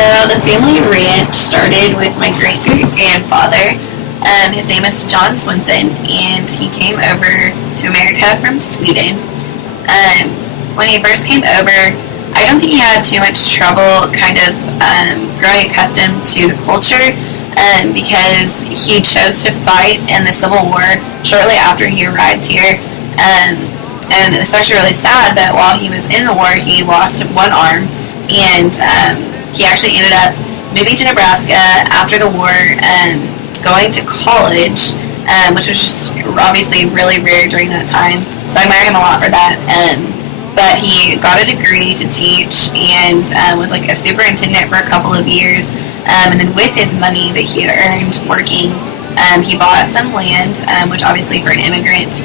So the family ranch started with my great-great-grandfather. His name is John Swenson, and he came over to America from Sweden. When he first came over, I don't think he had too much trouble kind of growing accustomed to the culture because he chose to fight in the Civil War shortly after he arrived here. And it's actually really sad, but while he was in the war, he lost one arm, and he actually ended up moving to Nebraska after the war, going to college, which was just obviously really rare during that time. So I admire him a lot for that. But he got a degree to teach and was like a superintendent for a couple of years. And then with his money that he had earned working, he bought some land, which obviously for an immigrant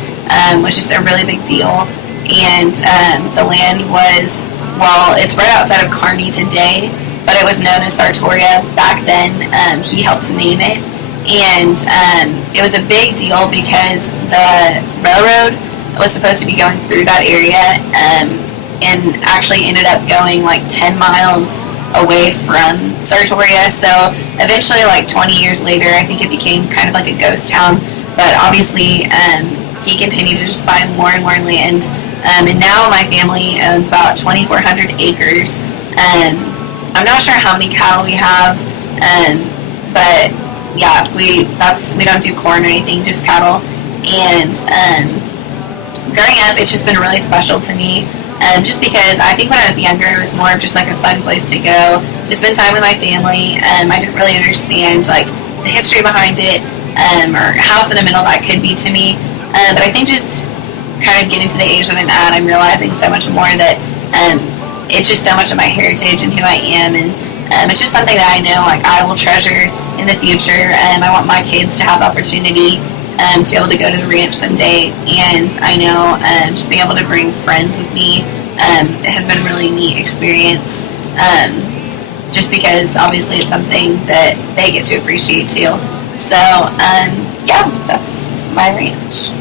was just a really big deal. And the land was, well, it's right outside of Kearney today, but it was known as Sartoria back then. He helped name it. And it was a big deal because the railroad was supposed to be going through that area and actually ended up going like 10 miles away from Sartoria. So eventually, like 20 years later, I think it became kind of like a ghost town. But obviously, he continued to just buy more and more land. And now my family owns about 2,400 acres. I'm not sure how many cattle we have, but yeah, we don't do corn or anything, just cattle. And growing up, it's just been really special to me. Just because I think when I was younger, it was more of just like a fun place to go, to spend time with my family. I didn't really understand like the history behind it, or how sentimental that could be to me. But I think just kind of getting to the age that I'm at, I'm realizing so much more that it's just so much of my heritage and who I am, and it's just something that I know like I will treasure in the future. I want my kids to have the opportunity to be able to go to the ranch someday, and I know just being able to bring friends with me, it has been a really neat experience, just because obviously it's something that they get to appreciate too. So yeah, that's my ranch.